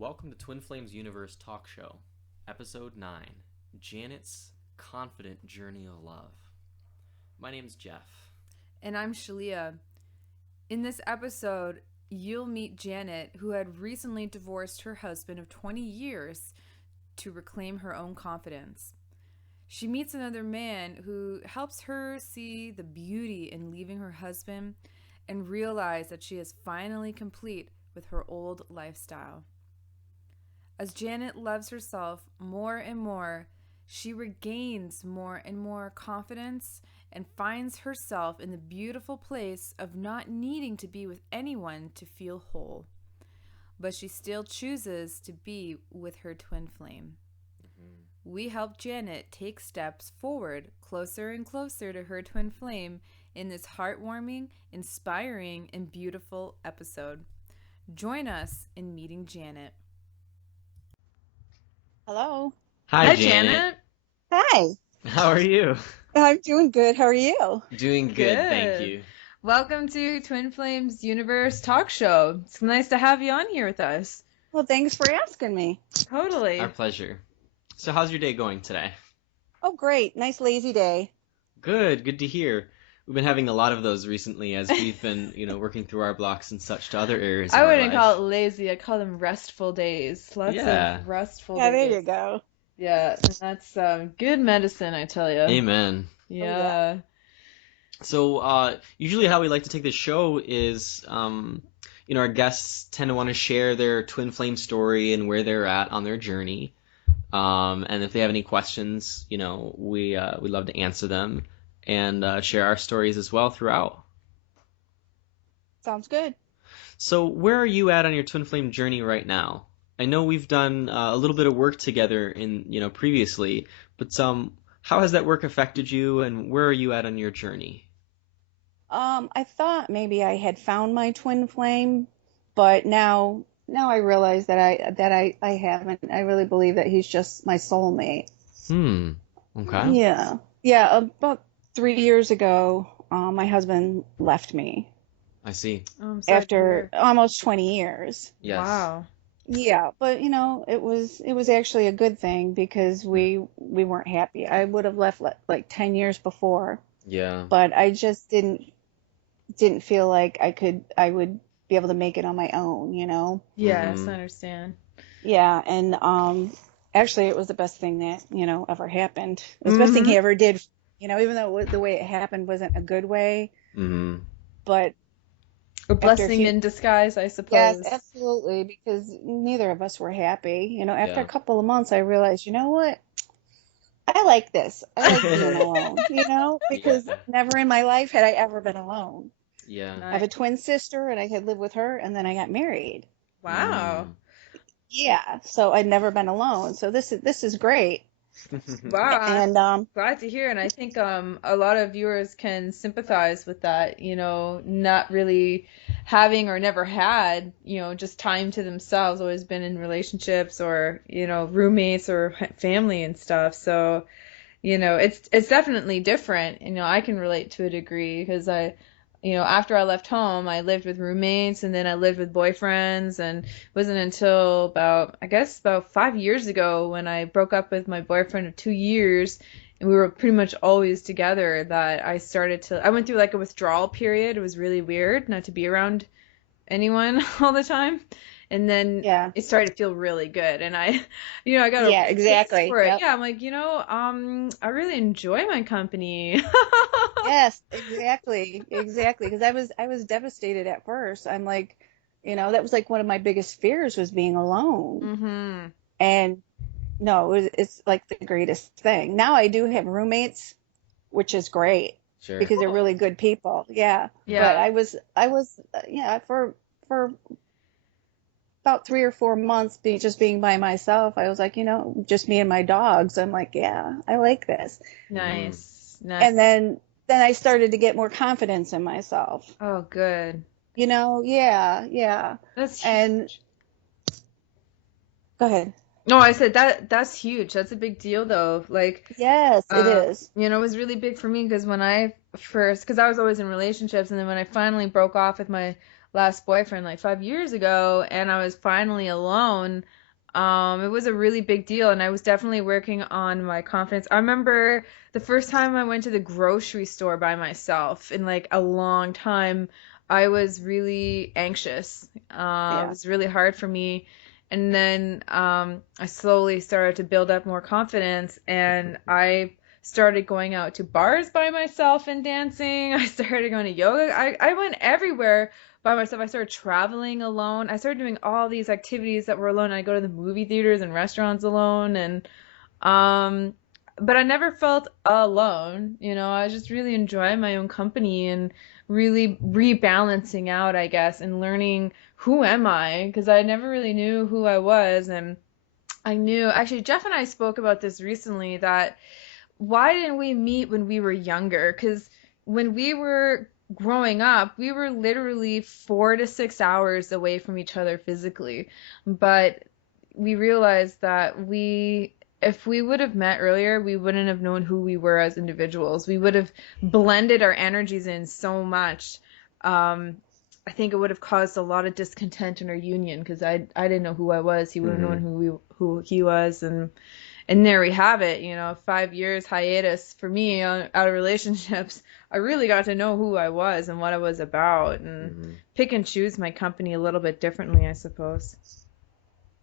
Welcome to Twin Flames Universe Talk Show, Episode 9, Janet's Confident Journey of Love. My name's Jeff. And I'm Shalia. In this episode, you'll meet Janet, who had recently divorced her husband of 20 years to reclaim her own confidence. She meets another man who helps her see the beauty in leaving her husband and realize that she is finally complete with her old lifestyle. As Janet loves herself more and more, she regains more and more confidence and finds herself in the beautiful place of not needing to be with anyone to feel whole. But she still chooses to be with her twin flame. We help Janet take steps forward, closer and closer to her twin flame in this heartwarming, inspiring, and beautiful episode. Join us in meeting Janet. Hello. Hi, Janet. Hi. How are you? I'm doing good. How are you? Doing good, thank you. Welcome to Twin Flames Universe Talk Show. It's nice to have you on here with us. Well, thanks for asking me. Totally. Our pleasure. So how's your day going today? Oh, great. Nice lazy day. Good to hear. We've been having a lot of those recently as we've been, working through our blocks and such to other areas of I our wouldn't life. call it lazy. I call them restful days. Lots of restful days. Yeah, there you go. Yeah, and that's good medicine, I tell you. Amen. Yeah. So usually how we like to take this show is, our guests tend to want to share their twin flame story and where they're at on their journey. And if they have any questions, we love to answer them and share our stories as well throughout. Sounds good. So where are you at on your twin flame journey right now? I know we've done a little bit of work together in, previously, but how has that work affected you and where are you at on your journey? I thought maybe I had found my twin flame, but now I realize that I haven't. I really believe that he's just my soulmate. Okay. Yeah. Yeah, about 3 years ago, my husband left me. I see. After almost 20 years. Yes. Wow. Yeah, but it was actually a good thing because we weren't happy. I would have left like 10 years before. Yeah. But I just didn't feel like I would be able to make it on my own, Yes, I understand. Yeah, and actually it was the best thing that, ever happened. It was the best thing he ever did, even though the way it happened wasn't a good way. But a blessing in disguise, I suppose. Yes, absolutely, because neither of us were happy. After a couple of months, I realized, you know what? I like this. I like being alone, because never in my life had I ever been alone. Yeah. I have a twin sister, and I had lived with her, and then I got married. Wow. Yeah, so I'd never been alone. So this is great. Wow. And glad to hear, and I think a lot of viewers can sympathize with that, not really having or never had, just time to themselves, always been in relationships or, roommates or family and stuff. So, it's definitely different. I can relate to a degree because after I left home, I lived with roommates and then I lived with boyfriends, and it wasn't until about 5 years ago when I broke up with my boyfriend of 2 years and we were pretty much always together that I went through like a withdrawal period. It was really weird not to be around anyone all the time. And then it started to feel really good. And I got a exactly. For it. Yep. Yeah, I'm like, I really enjoy my company. Yes, exactly. Because I was devastated at first. I'm like, that was like one of my biggest fears was being alone. Mm-hmm. And no, it's like the greatest thing. Now I do have roommates, which is great. Sure. Because they're really good people. Yeah. Yeah. But I was for about 3 or 4 months being by myself, I was like, just me and my dogs. I'm like, yeah, I like this. Nice. And then I started to get more confidence in myself. Oh, good. Yeah. That's huge. And go ahead. No, I said that's huge. That's a big deal, though. Like, yes, it is. It was really big for me because because I was always in relationships, and then when I finally broke off with my last boyfriend like 5 years ago, and I was finally alone. It was a really big deal, and I was definitely working on my confidence. I remember the first time I went to the grocery store by myself in like a long time. I was really anxious. It Yeah. was really hard for me. And then I slowly started to build up more confidence, and I started going out to bars by myself and dancing. I started going to yoga. I went everywhere by myself. I started traveling alone. I started doing all these activities that were alone. I go to the movie theaters and restaurants alone, and um but I never felt alone. I was just really enjoying my own company and really rebalancing out, I guess, and learning who am I, because I never really knew who I was. And I knew, actually, Jeff and I spoke about this recently, that why didn't we meet when we were younger? Because when we were growing up, we were literally 4 to 6 hours away from each other physically. But we realized that if we would have met earlier, we wouldn't have known who we were as individuals. We would have blended our energies in so much. I think it would have caused a lot of discontent in our union, because I didn't know who I was. He wouldn't have known who he was, and there we have it. 5 years hiatus for me out of relationships. I really got to know who I was and what I was about, and pick and choose my company a little bit differently, I suppose.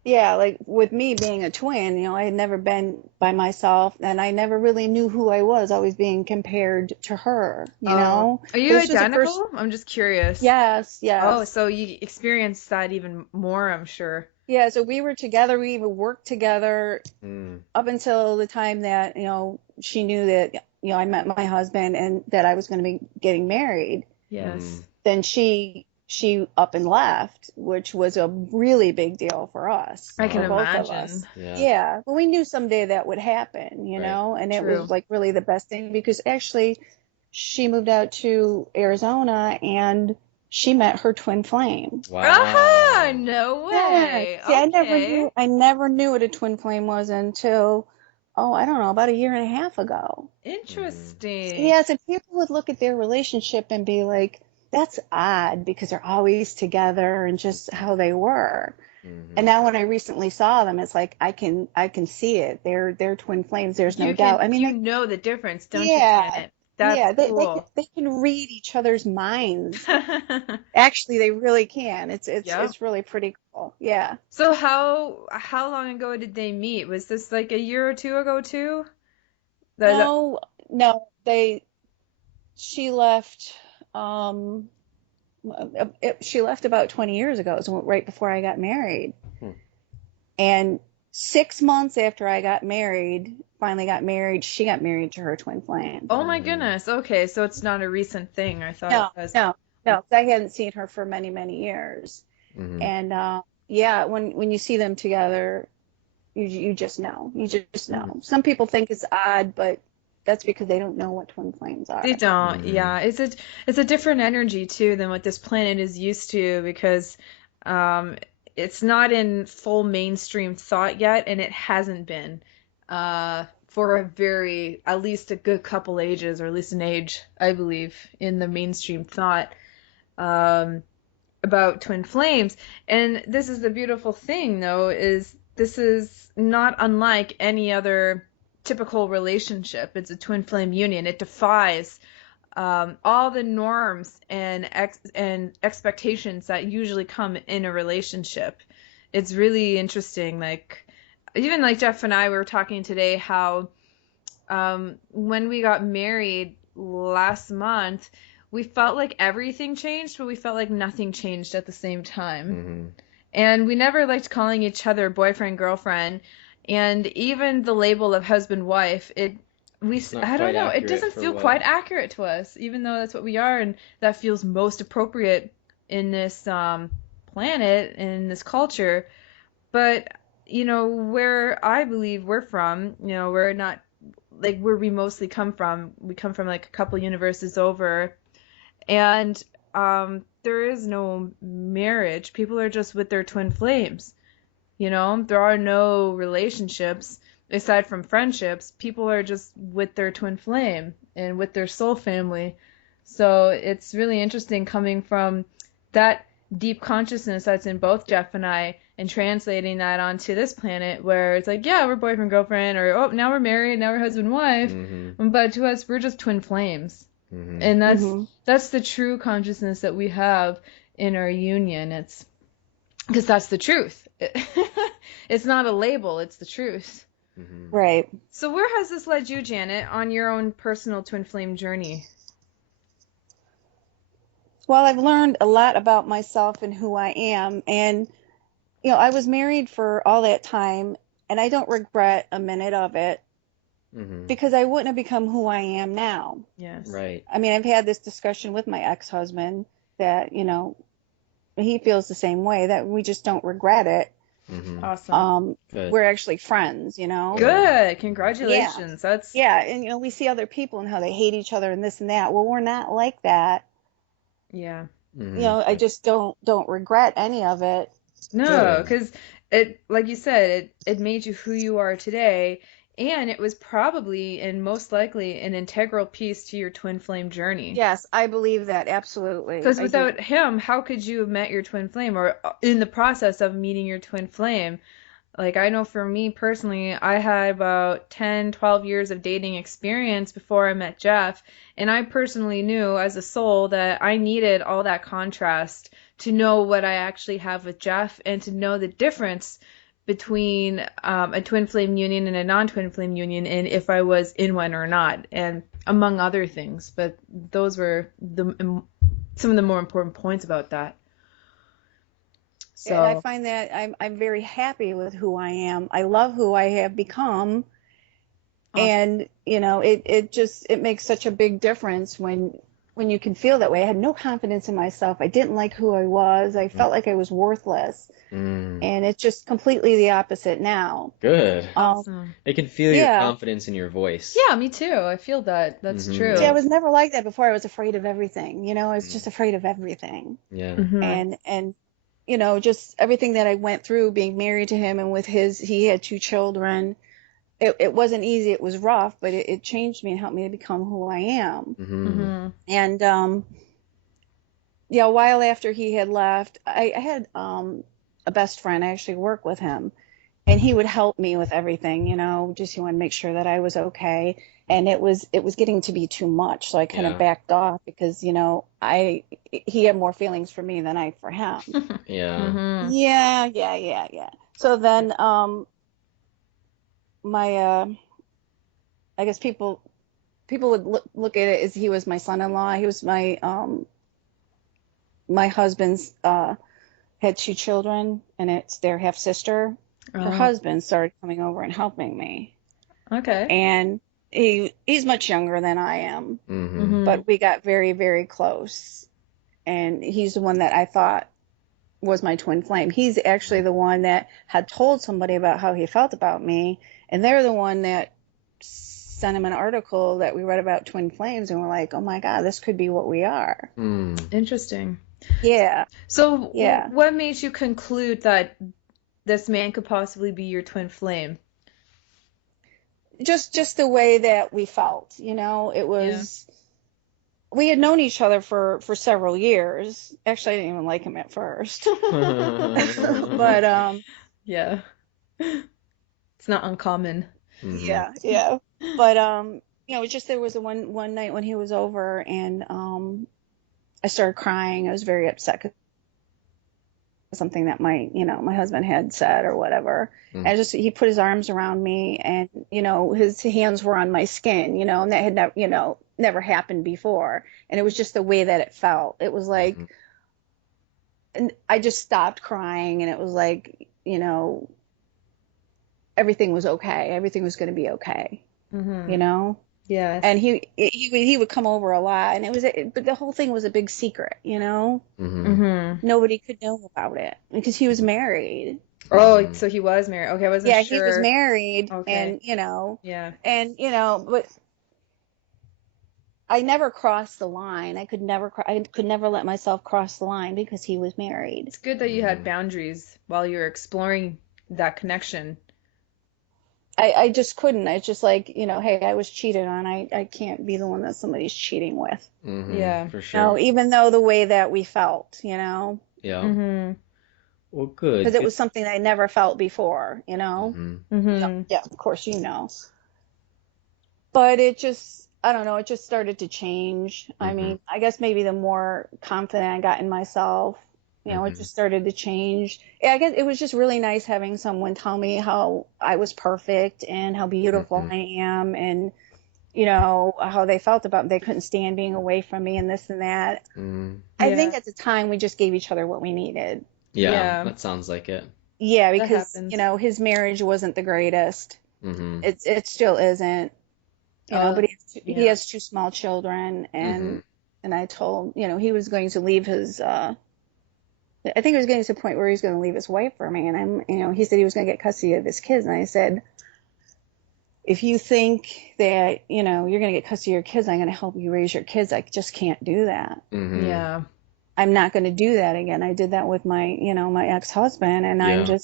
Yeah, like with me being a twin, I had never been by myself, and I never really knew who I was, always being compared to her, Oh, are you This was the first. identical? I'm just curious. Yes, Oh, yes. so you experienced that even more, I'm sure. Yeah, so we were together, we even worked together up until the time that, she knew that, I met my husband and that I was going to be getting married. Yes. Then she up and left, which was a really big deal for us, I can for both of imagine. us. Yeah. Yeah, but we knew someday that would happen, Right. and it True. was like really the best thing, because actually she moved out to Arizona and she met her twin flame. Wow. Ah, no way. See, Okay. I never knew what a twin flame was until, I don't know, about a year and a half ago. Interesting. Yeah, so people would look at their relationship and be like, that's odd, because they're always together and just how they were. And now when I recently saw them, it's like I can see it. They're twin flames. There's no doubt. I mean, You know the difference, don't you, yeah, Janet? That's cool. they can read each other's minds. Actually, they really can. Yeah. It's really pretty cool. Yeah. So how long ago did they meet? Was this like a year or two ago too? No, no, she left, she left about 20 years ago. It was right before I got married. And 6 months after I got married, finally got married, she got married to her twin flame. Oh my goodness. Okay, so it's not a recent thing. I thought it was. No, 'cause I hadn't seen her for many, many years. And yeah, when you see them together, you just know. You just know. Some people think it's odd, but that's because they don't know what twin flames are. They don't. Yeah. It's a different energy too than what this planet is used to, because it's not in full mainstream thought yet, and it hasn't been for at least a good couple ages, or at least an age, I believe, in the mainstream thought about twin flames. And this is the beautiful thing, though, is this is not unlike any other typical relationship. It's a twin flame union. It defies all the norms and expectations that usually come in a relationship. It's really interesting. Like, even like Jeff and I were talking today, how when we got married last month, we felt like everything changed, but we felt like nothing changed at the same time. And we never liked calling each other boyfriend, girlfriend, and even the label of husband, wife. I don't know. It doesn't feel quite accurate to us, even though that's what we are, and that feels most appropriate in this planet, in this culture. But where I believe we're from, we're not like where we mostly come from. We come from like a couple universes over, and there is no marriage. People are just with their twin flames. There are no relationships aside from friendships. People are just with their twin flame and with their soul family. So it's really interesting coming from that deep consciousness that's in both Jeff and I, and translating that onto this planet where it's like, yeah, we're boyfriend, girlfriend, or oh, now we're married, now we're husband, wife. But to us, we're just twin flames. And that's the true consciousness that we have in our union. It's because that's the truth. It's not a label, it's the truth. Right. So where has this led you, Janet, on your own personal twin flame journey? Well, I've learned a lot about myself and who I am. And, I was married for all that time, and I don't regret a minute of it because I wouldn't have become who I am now. Yes. Right. I mean, I've had this discussion with my ex-husband that, he feels the same way, that we just don't regret it. Awesome. We're actually friends, Good. Congratulations. Yeah. And, we see other people and how they hate each other and this and that. Well, we're not like that. Yeah. I just don't regret any of it. No, because it, like you said, it made you who you are today, and it was probably and most likely an integral piece to your twin flame journey. Yes, I believe that, absolutely. Because without him, how could you have met your twin flame, or in the process of meeting your twin flame? Like, I know for me personally, I had about 10, 12 years of dating experience before I met Jeff. And I personally knew as a soul that I needed all that contrast to know what I actually have with Jeff and to know the difference between a twin flame union and a non-twin flame union and if I was in one or not, and among other things. But those were some of the more important points about that. So, and I find that I'm very happy with who I am. I love who I have become. Awesome. And, it makes such a big difference when you can feel that way. I had no confidence in myself. I didn't like who I was. I felt like I was worthless. And it's just completely the opposite now. Good. Awesome. I can feel your confidence in your voice. Yeah, me too. I feel that. That's true. See, I was never like that before. I was afraid of everything. I was just afraid of everything. Yeah. And just everything that I went through being married to him and with he had 2 children. It wasn't easy. It was rough, but it changed me and helped me to become who I am. And, a while after he had left, I had a best friend. I actually work with him, and he would help me with everything, just he wanted to make sure that I was okay. And it was getting to be too much. So I kind of backed off because, he had more feelings for me than I for him. Yeah. Yeah. So then, I guess people would look at it as he was my son-in-law. He was my husband's, had 2 children, and it's their half sister. Her husband started coming over and helping me. Okay. And he's much younger than I am, but we got very, very close. And he's the one that I thought was my twin flame. He's actually the one that had told somebody about how he felt about me, and they're the one that sent him an article that we read about twin flames, and we're like, oh my God, this could be what we are. Interesting. Yeah. So what made you conclude that this man could possibly be your twin flame? Just the way that we felt, it was, we had known each other for several years. Actually, I didn't even like him at first, but, yeah, it's not uncommon. Yeah. But, it's just, there was one night when he was over, and, I started crying. I was very upset because something that my husband had said or whatever. And he put his arms around me, and, his hands were on my skin, and that had never happened before. And it was just the way that it felt. It was like, and I just stopped crying, and it was like, everything was okay. Everything was going to be okay. Yes. And he would come over a lot, and but the whole thing was a big secret, Nobody could know about it because he was married. Oh, so he was married. Okay, I wasn't sure. Yeah, he was married, okay. And yeah, and but I never crossed the line. I could never let myself cross the line because he was married. It's good that you had boundaries while you were exploring that connection. I just couldn't. It's just like, hey, I was cheated on. I can't be the one that somebody's cheating with. Yeah, for sure. Even though the way that we felt, Yeah. Mm-hmm. Well, good. because it Good. was something I never felt before, you know? Hmm. Yeah, Mm-hmm. yeah, of course you know. But it just, I don't know, it just started to change. I Hmm. mean, I guess maybe the more confident I got in myself, it Hmm. just started to change. Yeah, I guess it was just really nice having someone tell me how I was perfect and how beautiful Hmm. I am, and how they felt about they couldn't stand being away from me and this and that. Mm. I think Yeah. at the time we just gave each other what we needed. Yeah, Yeah. that sounds like it. Yeah, That because happens. his marriage wasn't the greatest. Hmm. It still isn't. Oh, But he yeah. has two small children, Hmm. and I told he was going to leave his. I think he was getting to the point where he was going to leave his wife for me, and he said he was going to get custody of his kids, and I said, if you think that you're going to get custody of your kids, I'm going to help you raise your kids. I just can't do that. Hmm. Yeah. I'm not going to do that again. I did that with my ex-husband, and Yeah.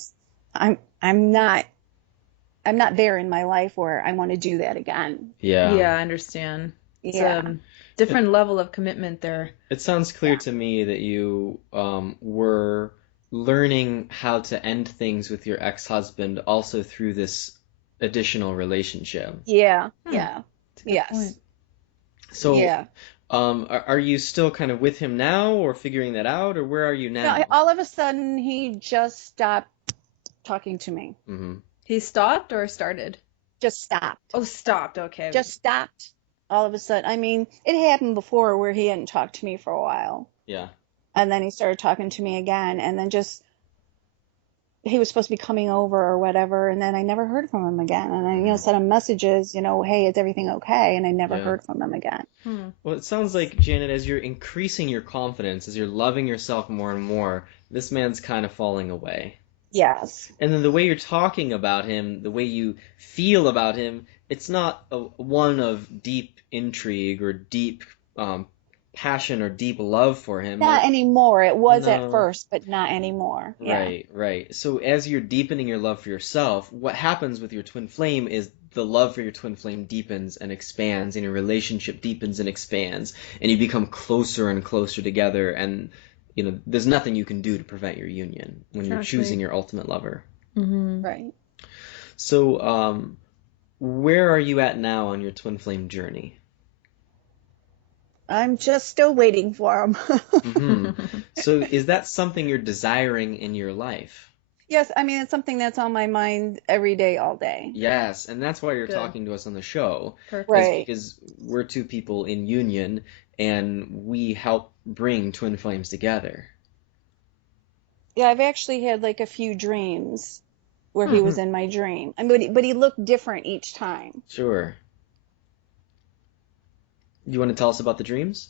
I'm not there in my life where I want to do that again. Yeah. Yeah, I understand. It's Yeah, a different level of commitment there. It sounds clear yeah, to me that you were learning how to end things with your ex-husband also through this additional relationship. yeah, Hmm. yeah, That's a good point. yes, So, yeah. are you still kind of with him now, or figuring that out, or where are you No, now? all of a sudden he just stopped talking to me. Hmm. He stopped or started? Just stopped. Oh, stopped. Okay. Just stopped. All of a sudden. I mean, it happened before where he hadn't talked to me for a while, Yeah. and then he started talking to me again, and then just he was supposed to be coming over or whatever, and then I never heard from him again. And I, Hmm. sent him messages, hey, is everything okay? And I never Yeah. heard from him again. Hmm. Well, it sounds like, Janet, as you're increasing your confidence, as you're loving yourself more and more, this man's kind of falling away. Yes. And then the way you're talking about him, the way you feel about him, it's not one of deep intrigue or deep um, passion or deep love for him. Not anymore. It was at No. first, but not anymore. Yeah. Right, right. So as you're deepening your love for yourself, what happens with your twin flame is the love for your twin flame deepens and expands, and your relationship deepens and expands, and you become closer and closer together, and there's nothing you can do to prevent your union when you're choosing Exactly. your ultimate lover. Mm-hmm. Right. So, where are you at now on your twin flame journey? I'm just still waiting for him. Hmm. So, is that something you're desiring in your life? Yes, I mean, it's something that's on my mind every day, all day. Yes, and that's why you're Good. talking to us on the show, is Perfect. Right. because we're two people in union and we help bring twin flames together. Yeah, I've actually had like a few dreams where he Hmm. was in my dream. I mean, but he looked different each time. Sure. You want to tell us about the dreams?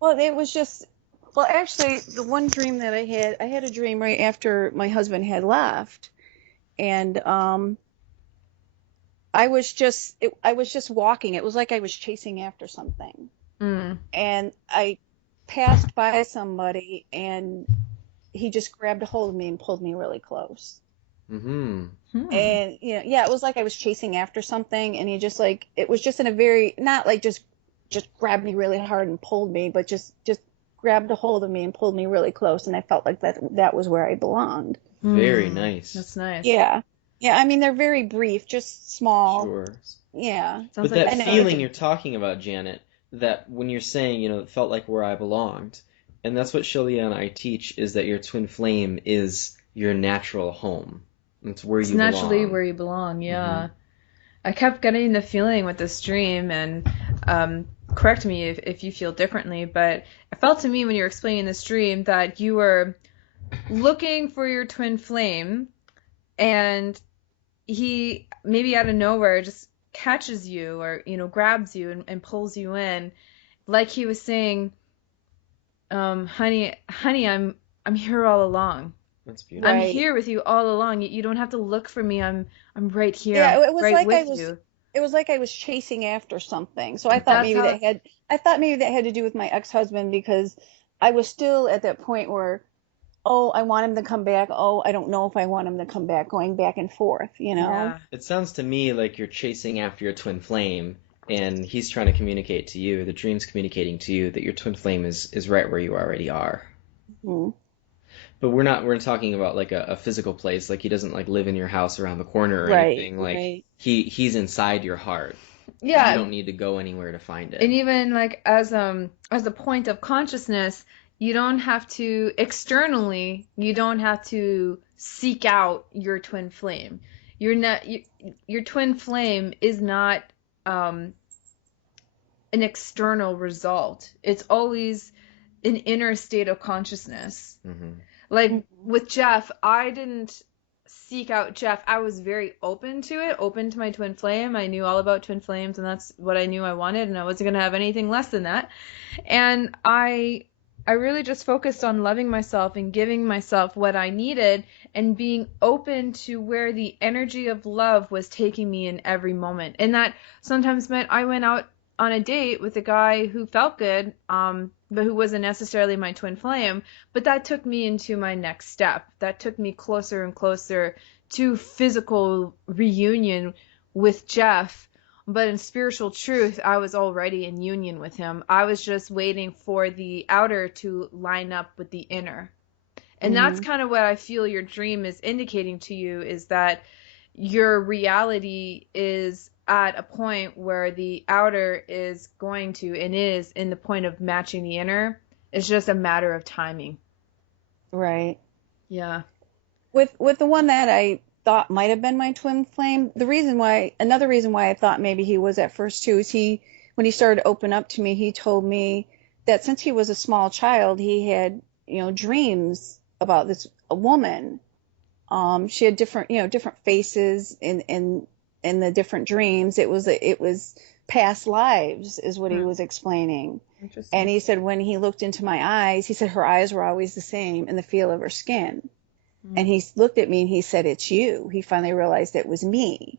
Well, it was just, well, actually, the one dream that I had a dream right after my husband had left, and I was just walking. It was like I was chasing after something, Mm. and I passed by somebody, and he just grabbed a hold of me and pulled me really close. Mm-hmm. Hmm. And yeah, it was like I was chasing after something, and he just like it was just in a very not like just grabbed me really hard and pulled me, but just grabbed a hold of me and pulled me really close, and I felt like that was where I belonged. Very Hmm. nice. That's nice. Yeah, yeah. I mean, they're very brief, just small. Sure. Yeah, Sounds But like that and feeling exciting. you're talking about, Janet, that when you're saying, it felt like where I belonged, and that's what Shelia and I teach, is that your twin flame is your natural home. It's where It's you naturally belong. where you belong. Mm-hmm. Yeah. I kept getting the feeling with this dream, and correct me if you feel differently, but it felt to me when you were explaining this dream that you were looking for your twin flame, and he maybe out of nowhere just catches you or grabs you and pulls you in, like he was saying, honey, I'm here all along. That's I'm beautiful. right. here with you all along. You don't have to look for me. I'm right here. I'm Yeah, it was right like with you. it was like I was chasing after something. So I thought That's maybe how. I thought maybe that had to do with my ex-husband because I was still at that point where, oh, I want him to come back. Oh, I don't know if I want him to come back, going back and forth. Yeah. It sounds to me like you're chasing after your twin flame, and he's trying to communicate to you, the dream's communicating to you that your twin flame is right where you already are. Mhm. But we're not talking about like a physical place. Like he doesn't like live in your house around the corner or Right, anything. Like right. he's inside your heart. You Yeah, don't need to go anywhere to find it. and even like as a point of consciousness, you don't have to externally, you don't have to seek out your twin flame. You're not you, your twin flame is not um an external result. It's always an inner state of consciousness. Hmm. Like Mhm. with Jeff, I didn't seek out Jeff. I was very open to it, open to my twin flame. I knew all about twin flames, and that's what I knew I wanted, and I wasn't going to have anything less than that. And I really just focused on loving myself and giving myself what I needed and being open to where the energy of love was taking me in every moment. And that sometimes meant I went out on a date with a guy who felt good, but who wasn't necessarily my twin flame. But that took me into my next step. That took me closer and closer to physical reunion with Jeff. But in spiritual truth, I was already in union with him. I was just waiting for the outer to line up with the inner. And that's Mhm. kind of what I feel your dream is indicating to you, is that your reality is at a point where the outer is going to and is in the point of matching the inner. It's just a matter of timing. Right. Yeah. With the one that I thought might have been my twin flame, another reason why I thought maybe he was at first too, is when he started to open up to me, he told me that since he was a small child, he had, dreams about this a woman. She had different, different faces in the different dreams. It was past lives, is what he Hmm. was explaining. And Interesting. he said when he looked into my eyes, he said her eyes were always the same and the feel of her skin. And Hmm. he looked at me and he said, "It's you." He finally realized it was me.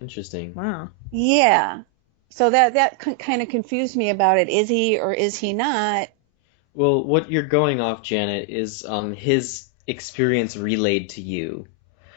Interesting. Wow. Yeah. So that kind of confused me about it. Is he or is he not? Well, what you're going off, Janet, is his experience relayed to you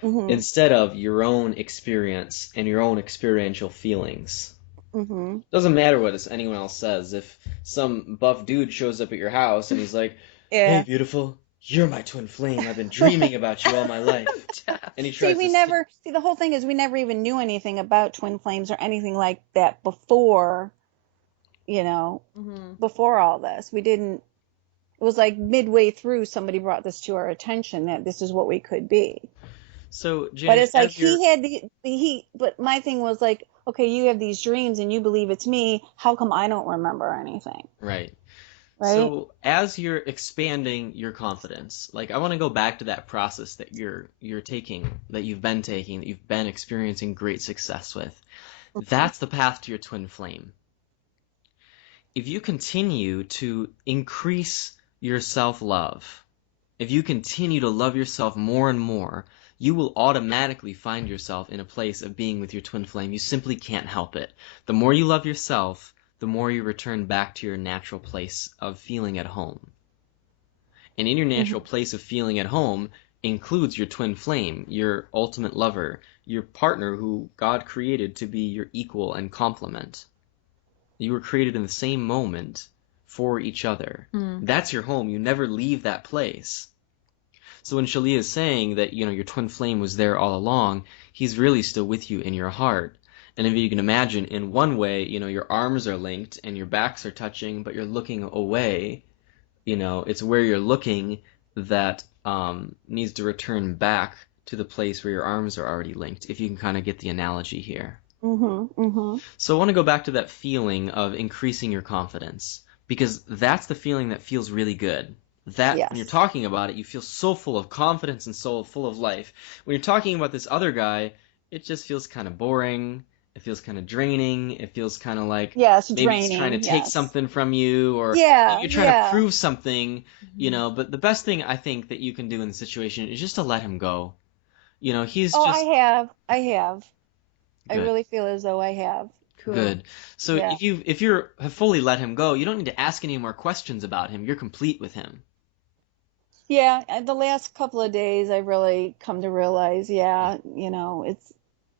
Mhm. instead of your own experience and your own experiential feelings. Mhm. Doesn't matter what anyone else says. If some buff dude shows up at your house and he's like, "Hey, Yeah. beautiful, you're my twin flame. I've been dreaming about you all my life," and he See, tries to stick. the whole thing is we never even knew anything about twin flames or anything like that before, you know, Hmm. before all this. We didn't, it was like midway through somebody brought this to our attention that this is what we could be. So, But Janet, it's like as you're but my thing was like, okay, you have these dreams and you believe it's me. How come I don't remember anything? right. Right? So as you're expanding your confidence, like I want to go back to that process that you're taking, that you've been taking, that you've been experiencing great success with. That's the path to your twin flame. If you continue to increase your self-love, if you continue to love yourself more and more, you will automatically find yourself in a place of being with your twin flame. You simply can't help it. The more you love yourself, the more you return back to your natural place of feeling at home. And in your natural Hmm. place of feeling at home includes your twin flame, your ultimate lover, your partner who God created to be your equal and complement. You were created in the same moment for each other. Hmm. That's your home. You never leave that place. So when Shalia is saying that, your twin flame was there all along, he's really still with you in your heart. And if you can imagine, in one way, your arms are linked and your backs are touching, but you're looking away, it's where you're looking that needs to return back to the place where your arms are already linked, if you can kind of get the analogy here. Hmm. Hmm. So I want to go back to that feeling of increasing your confidence, because that's the feeling that feels really good. That when you're Yes. talking about it, you feel so full of confidence and so full of life. When you're talking about this other guy, it just feels kind of boring. It feels kind of draining. It feels kind of like Yes, maybe he's trying to draining. take Yes. something from you, or Yeah, you're trying to yeah. prove something, Hmm. But the best thing I think that you can do in the situation is just to let him go. He's Oh, just I have. I good. really feel as though I have. Cool. Good. So Yeah. if you have fully let him go, you don't need to ask any more questions about him. You're complete with him. Yeah, the last couple of days I really come to realize, yeah, it's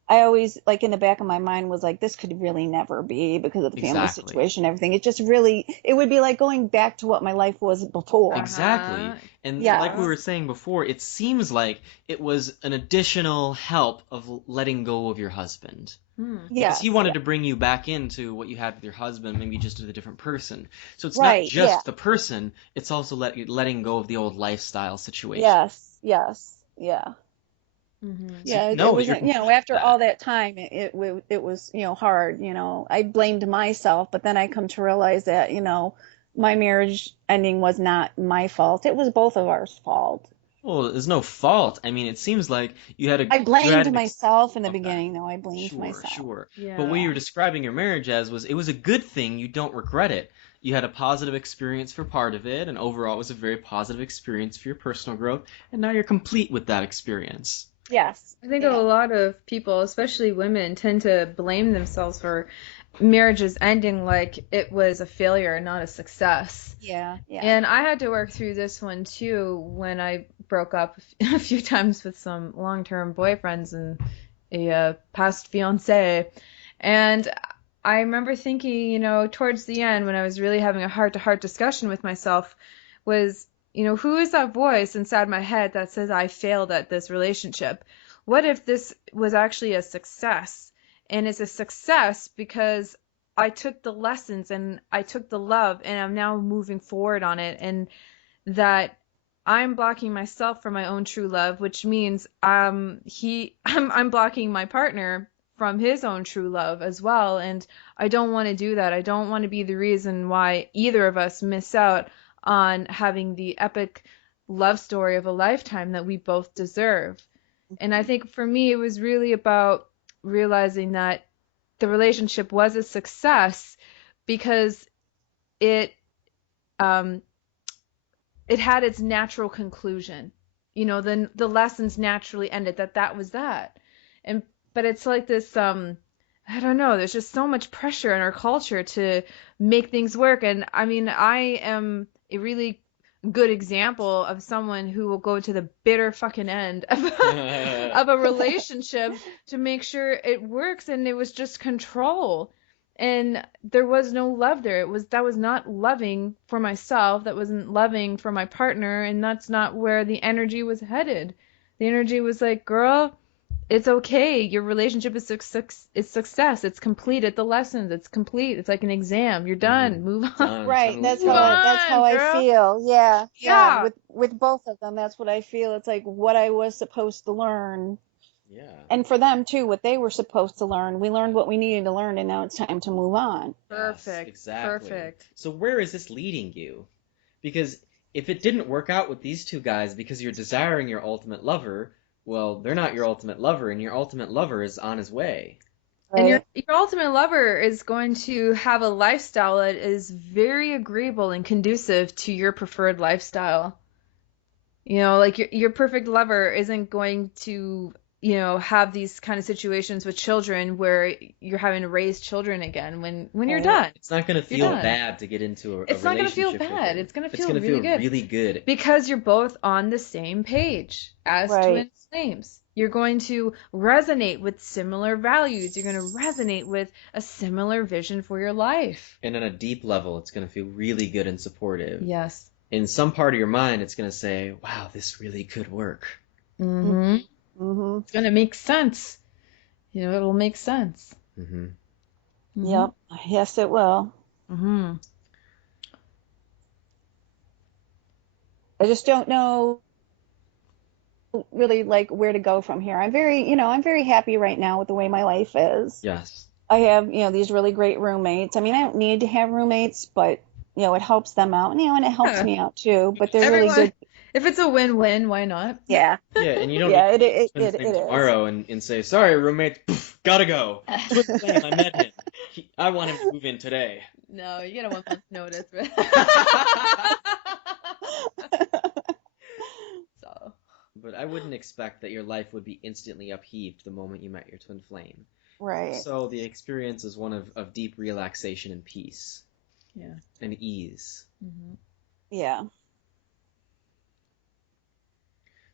I always, like, in the back of my mind was like, this could really never be because of the family Exactly. situation, everything. It just really, it would be like going back to what my life was before. Exactly. Uh-huh. And like we Yes. were saying before, it seems like it was an additional help of letting go of your husband. Hmm. Because he Yes. wanted Yeah. to bring you back into what you had with your husband, maybe just with a different person. So it's not Right. Yeah. just the person, it's also letting go of the old lifestyle situation. Yes. Yes. Yeah. Mm-hmm. So Yeah. It no, you're wasn't, complete with after that. all that time, it was, hard. I blamed myself, but then I come to realize that, my marriage ending was not my fault. It was both of ours fault. Well, there's no fault. I mean, it seems like I you had blamed an myself in the okay. beginning, though. I blamed Sure, myself. sure. But what Yeah. you were Yeah. describing your marriage as was it was a good thing. You don't regret it. You had a positive experience for part of it, and overall it was a very positive experience for your personal growth, and now you're complete with that experience. Yes. I think a Yeah. lot of people, especially women, tend to blame themselves for marriages ending like it was a failure, not a success. Yeah. Yeah. And I had to work through this one too when I broke up a few times with some long-term boyfriends and a past fiance. And I remember thinking, towards the end when I was really having a heart-to-heart discussion with myself was, who is that voice inside my head that says I failed at this relationship? What if this was actually a success? And it's a success because I took the lessons and I took the love and I'm now moving forward on it, and that I'm blocking myself from my own true love, which means I'm blocking my partner from his own true love as well, and I don't want to do that. I don't want to be the reason why either of us miss out on having the epic love story of a lifetime that we both deserve. And I think for me it was really about realizing that the relationship was a success because it um it had its natural conclusion. Then the lessons naturally ended, that was that. And but it's like this I don't know, there's just so much pressure in our culture to make things work. And I mean, I am a really good example of someone who will go to the bitter fucking end of of a relationship to make sure it works, and it was just control. And there was no love there. That was not loving for myself, that wasn't loving for my partner, and that's not where the energy was headed. The energy was like, girl, it's okay. Your relationship is success. It's completed the lessons. It's complete. It's like an exam. You're Hmm. done. Move on. Done. It's time Right. to move That's Move how on. I on, girl. feel. Yeah. Yeah. Yeah. With both of them, that's what I feel. It's like what I was supposed to learn. Yeah. And for them too, what they were supposed to learn. We learned what we needed to learn, and now it's time to move on. Yes, Perfect. exactly. Perfect. So where is this leading you? Because if it didn't work out with these two guys because you're desiring your ultimate lover, well, they're not your ultimate lover, and your ultimate lover is on his way. And your Right. your ultimate lover is going to have a lifestyle that is very agreeable and conducive to your preferred lifestyle. Like your perfect lover isn't going to, have these kind of situations with children where you're having to raise children again when you're Right. done. It's not going to You're feel done. bad to get into a It's not going to feel relationship with bad. him. It's going to It's feel going to really feel good really good. because you're both on the same page as Right. twin flames. You're going to resonate with similar values. You're going to resonate with a similar vision for your life. And on a deep level, it's going to feel really good and supportive. Yes. In some part of your mind, it's going to say, wow, this really could work. Mm-hmm. Mhm. It's going to make sense. It'll make sense. Hmm. Mm-hmm. Yep. Yes, it will. Mm-hmm. I just don't know really like where to go from here. I'm very happy right now with the way my life is. Yes. I have, these really great roommates. I mean, I don't need to have roommates, but it helps them out, and it helps Yeah. me out too. But they're really Everyone, good. if it's a win-win, why not? Yeah. Yeah, and you don't need Yeah, to it meet it twin it, flame it is. tomorrow and say, sorry, roommate, poof, gotta go. Twin flame, I met him. I want him to move in today. No, you get a 1 month notice. So. But I wouldn't expect that your life would be instantly upheaved the moment you met your twin flame. Right. So the experience is one of deep relaxation and peace. Yeah. And ease. Mm-hmm. Yeah.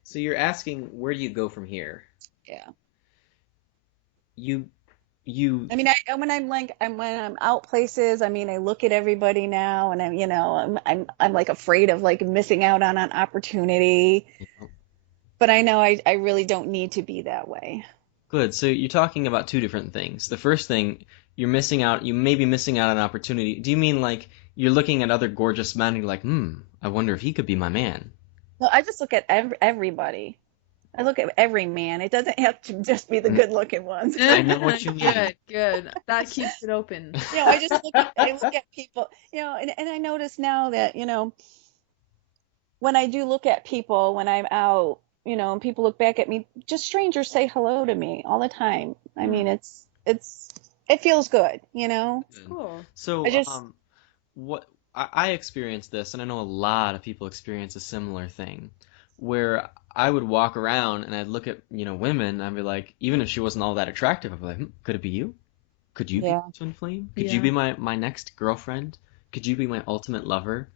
So you're asking, where do you go from here? Yeah. you I mean, when I'm out places, I mean, I look at everybody now, and I'm like afraid of like missing out on an opportunity. But I know I really don't need to be that way. Good. So you're talking about two different things. The first thing, you're missing out, you may be missing out on an opportunity. Do you mean like you're looking at other gorgeous men and you're like, I wonder if he could be my man? Well, I just look at everybody. I look at every man. It doesn't have to just be the Mm, good looking ones. I know what you mean. Good. That keeps it open. I look at people, and I notice now that, when I do look at people when I'm out, and people look back at me, just strangers say hello to me all the time. I mean, it feels good, It's cool. So, I just, what I experienced this, and I know a lot of people experience a similar thing, where I would walk around and I'd look at, women, and I'd be like, even if she wasn't all that attractive, I'd be like, could it be you? Could you be yeah. my twin flame? Could you Yeah. be my next girlfriend? Could you be my ultimate lover?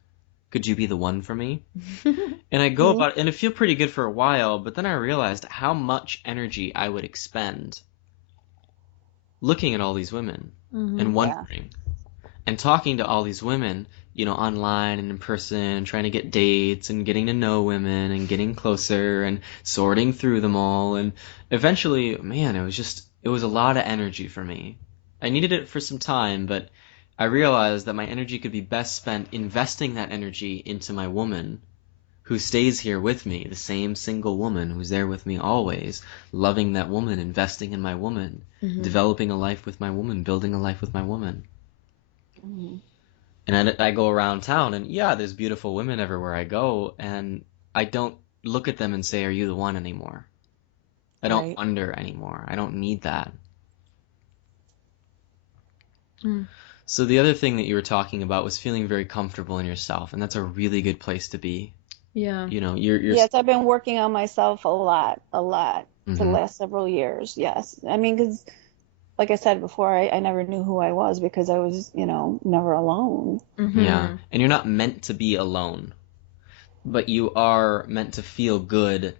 Could you be the one for me? And I go Mhm. about, and it feel pretty good for a while, but then I realized how much energy I would expend looking at all these women and Yeah. wondering and talking to all these women, online and in person, trying to get dates and getting to know women and getting closer and sorting through them all. And eventually, man, it was a lot of energy for me. I needed it for some time, but I realized that my energy could be best spent investing that energy into my woman who stays here with me, the same single woman who's there with me always, loving that woman, investing in my woman, developing a life with my woman, building a life with my woman. Mhm. And I go around town, and yeah, there's beautiful women everywhere I go, and I don't look at them and say, "Are you the one?" anymore. I don't Right. wonder anymore. I don't need that. Mm. So the other thing that you were talking about was feeling very comfortable in yourself, and that's a really good place to be. Yeah. You're Yes, I've been working on myself a lot for the hmm last several years. Yes. I mean, because like I said before, I never knew who I was because I was, never alone. yeah, Mm-hmm. and you're not meant to be alone, but you are meant to feel good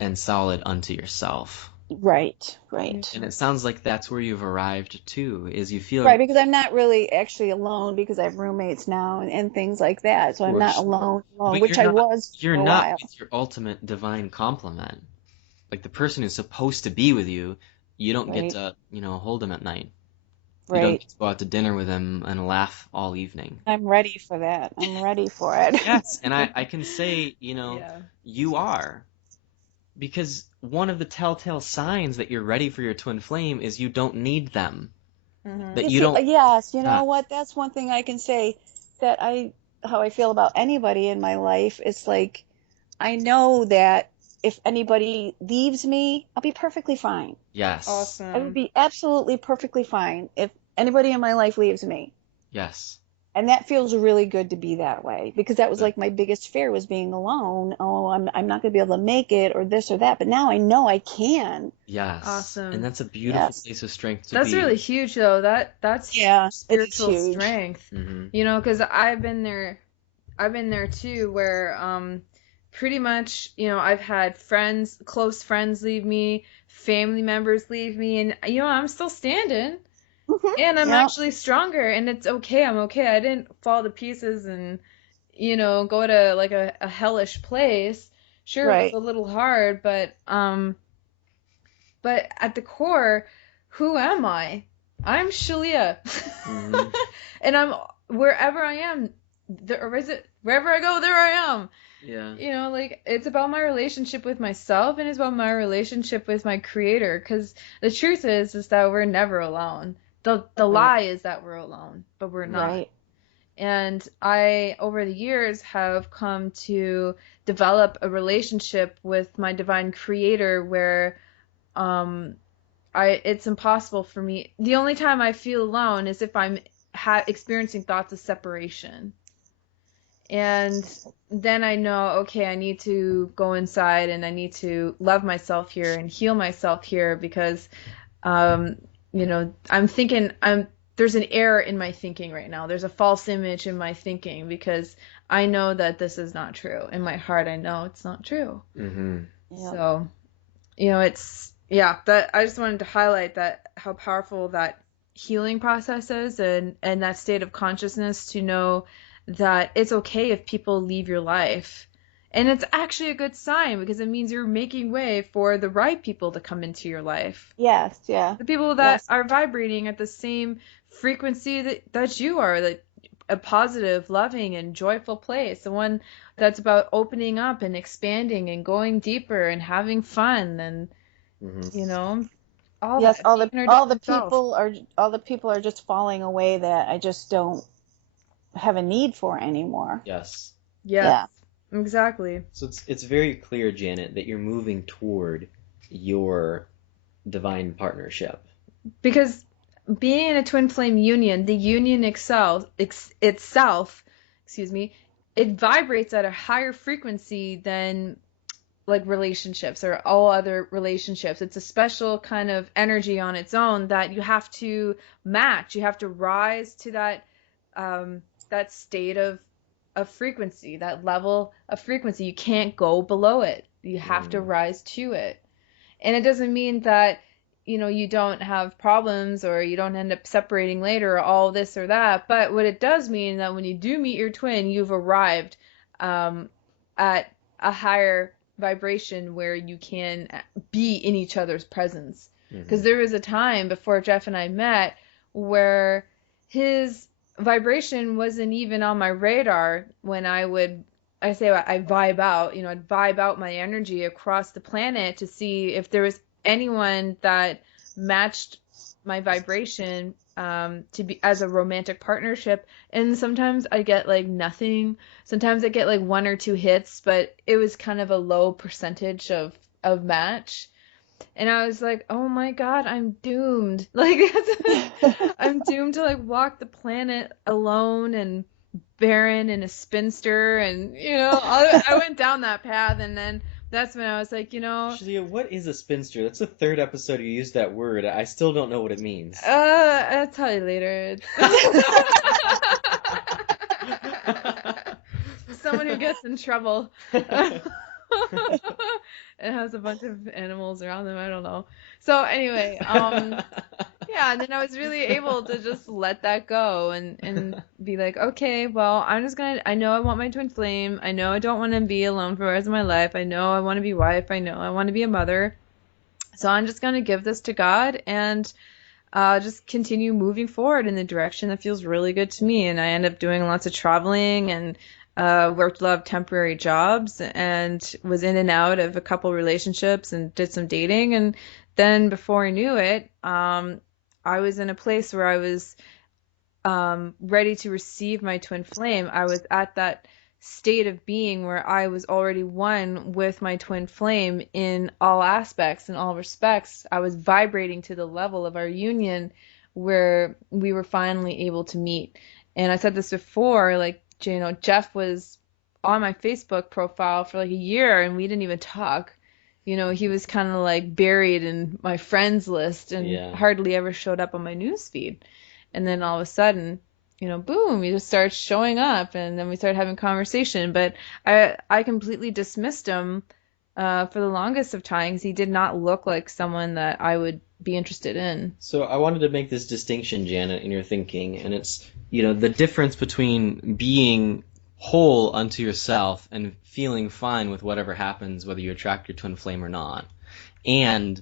and solid unto yourself. Right, right. And it sounds like that's where you've arrived too, is you feel, Right, of because I'm not really actually alone because I have roommates now and things like that. So I'm not course, alone, but which I was you're for a not while. with your ultimate divine complement. Like the person who's supposed to be with you, you don't get Right, to, hold him at night. You don't right. get to go out to dinner with him and laugh all evening. I'm ready for that. I'm ready for it. Yes, and I can say, Yeah. you are. Because one of the telltale signs that you're ready for your twin flame is you don't need them. Mm-hmm. That You you see, don't, yes, you yeah, know what? That's one thing I can say that how I feel about anybody in my life. It's like I know that if anybody leaves me, I'll be perfectly fine. yes, I would Awesome. be absolutely perfectly fine if anybody in my life leaves me. yes. And that feels really good to be that way because that was Good. like my biggest fear was being alone. Oh, I'm not going to be able to make it or this or that. But now I know I can. Yes. And Awesome. that's a beautiful Yes. place of strength to That's really be. huge though. That's Yeah, it is spiritual huge. strength. Hmm. Because I've been there too where pretty much, I've had close friends leave me, family members leave me, and I'm still standing and I'm Yeah, actually stronger and it's okay. I'm okay. I didn't fall to pieces and go to like a hellish place. Sure, it was right. a little hard, but at the core, who am I? I'm Shalia. Hmm. And I'm wherever I am, or is it wherever I go, there I am. Yeah. Like it's about my relationship with myself and it's about my relationship with my creator. Because the truth is that we're never alone. The Right. lie is that we're alone, but we're not. Right. And I, over the years, have come to develop a relationship with my divine creator where um it's impossible for me. The only time I feel alone is if I'm experiencing thoughts of separation. And then I know, okay, I need to go inside and I need to love myself here and heal myself here because um I'm there's an error in my thinking right now. There's a false image in my thinking because I know that this is not true. In my heart I know it's not true. Hmm. Yeah. So, it's Yeah, that I just wanted to highlight that how powerful that healing process is, and that state of consciousness to know that it's okay if people leave your life. And it's actually a good sign because it means you're making way for the right people to come into your life. Yes, yeah. The people that Yes. are vibrating at the same frequency that you are, that a positive, loving, and joyful place, the one that's about opening up and expanding and going deeper and having fun and you know, all Yes, that, being our different self. all the people are just falling away that I just don't have a need for anymore. Yes. Yes, Yeah. exactly. So it's very clear, Janet, that you're moving toward your divine partnership. Because being in a twin flame union, the union itself, excuse me, it vibrates at a higher frequency than like relationships or all other relationships. It's a special kind of energy on its own that you have to match. You have to rise to that state of frequency, that level of frequency. You can't go below it. You have to rise to it. And it doesn't mean that, you don't have problems or you don't end up separating later or all this or that. But what it does mean that when you do meet your twin, you've arrived at a higher vibration where you can be in each other's presence. Because there was a time before Jeff and I met where his vibration wasn't even on my radar when I vibe out, I'd vibe out my energy across the planet to see if there was anyone that matched my vibration to be as a romantic partnership. And sometimes I get like nothing. Sometimes I get like one or two hits, but it was kind of a low percentage of match. And I was like, oh my God, I'm doomed. Like, I'm doomed to like walk the planet alone and barren and a spinster. And, I went down that path. And then that's when I was like, Shalia, what is a spinster? That's the third episode you used that word. I still don't know what it means. I'll tell you later. Someone who gets in trouble. It has a bunch of animals around them. I don't know. So anyway, yeah, and then I was really able to just let that go and be like, okay, well, I know I want my twin flame. I know I don't want to be alone for the rest of my life. I know I want to be wife. I know I want to be a mother. So I'm just gonna give this to God and just continue moving forward in the direction that feels really good to me. And I end up doing lots of traveling and worked a lot of temporary jobs and was in and out of a couple relationships and did some dating. And then before I knew it, I was in a place where I was ready to receive my twin flame. I was at that state of being where I was already one with my twin flame in all aspects, in all respects. I was vibrating to the level of our union where we were finally able to meet. And I said this before, like, Jeff was on my Facebook profile for like a year and we didn't even talk. He was kind of like buried in my friends list and hardly ever showed up on my newsfeed. And then all of a sudden, boom, he just starts showing up and then we started having conversation. But I completely dismissed him for the longest of times. He did not look like someone that I would be interested in. So I wanted to make this distinction, Janet, in your thinking, and it's, the difference between being whole unto yourself and feeling fine with whatever happens, whether you attract your twin flame or not, and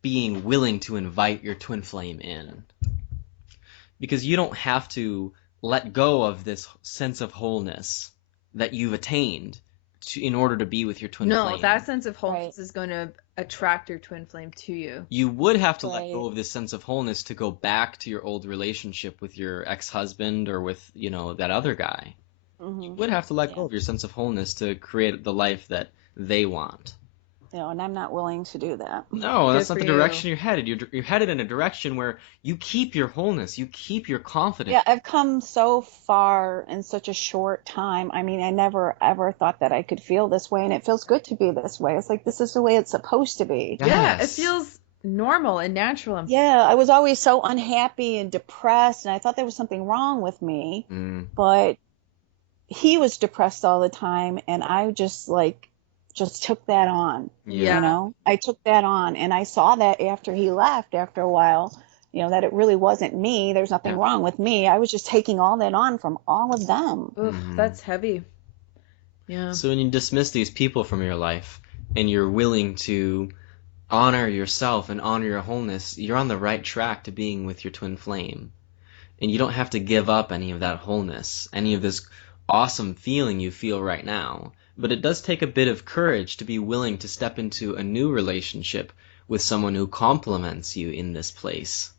being willing to invite your twin flame in. Because you don't have to let go of this sense of wholeness that you've attained in order to be with your twin flame. No, that sense of wholeness is going to attract your twin flame to you. You would have to let go of this sense of wholeness to go back to your old relationship with your ex-husband or with, that other guy. Mm-hmm. You would have to let go of your sense of wholeness to create the life that they want. And I'm not willing to do that. No, that's not the direction you're headed. You're headed in a direction where you keep your wholeness, you keep your confidence. Yeah, I've come so far in such a short time. I mean, I never ever thought that I could feel this way, and it feels good to be this way. It's like this is the way it's supposed to be. Yes. Yeah, it feels normal and natural. Yeah, I was always so unhappy and depressed, and I thought there was something wrong with me. But he was depressed all the time, and I just just took that on. Yeah. You know, I took that on, and I saw that after he left, after a while, you know, that it really wasn't me. There's nothing Yeah. wrong with me. I was just taking all that on from all of them. Oof, that's heavy. Yeah. So when you dismiss these people from your life and you're willing to honor yourself and honor your wholeness, you're on the right track to being with your twin flame. And you don't have to give up any of that wholeness, any of this awesome feeling you feel right now. But it does take a bit of courage to be willing to step into a new relationship with someone who complements you in this place.